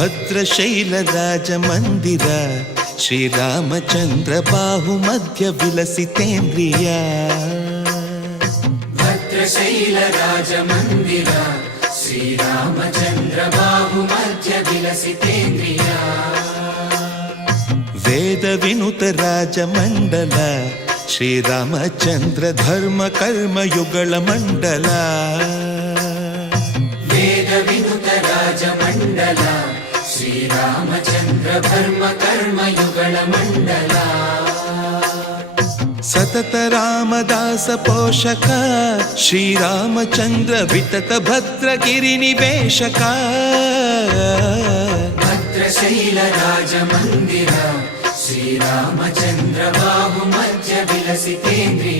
ಭದ್ರಶೈಲರಾಜಮಂದಿರ ಶ್ರೀರಾಮಚಂದ್ರ ಬಾಹು ಮಧ್ಯ ವಿಲಸಿತೇಂದ್ರಿಯ. ಭದ್ರಶೈಲರಾಜಮಂದಿರ ಶ್ರೀರಾಮಚಂದ್ರ ಬಾಹು ಮಧ್ಯ ವಿಲಸಿತೇಂದ್ರಿಯ. ವೇದ ವಿನುತ ರಾಜಮಂಡಲ ಶ್ರೀರಾಮಚಂದ್ರ ಧರ್ಮ ಕರ್ಮಯುಗಳ ಮಂಡಲ. ವೇದ ವಿನುತ ರಾಜಮಂಡಲ ಶ್ರೀರಾಮಚಂದ್ರ ಧರ್ಮ ಕರ್ಮಯುಗಳ ಮಂಡಲ. ಸತತ ರಾಮದಾಸ ಪೋಷಕ ಶ್ರೀರಾಮಚಂದ್ರ ವಿತತ ಭದ್ರಗಿರಿ ನಿವೇಶಕ. ಭದ್ರಶೈಲ ರಾಜಮಂದಿರ ಶ್ರೀರಾಮಚಂದ್ರ ಬಾಹು ಮಧ್ಯ ವಿಲಸಿತೇಂದ್ರಿಯ.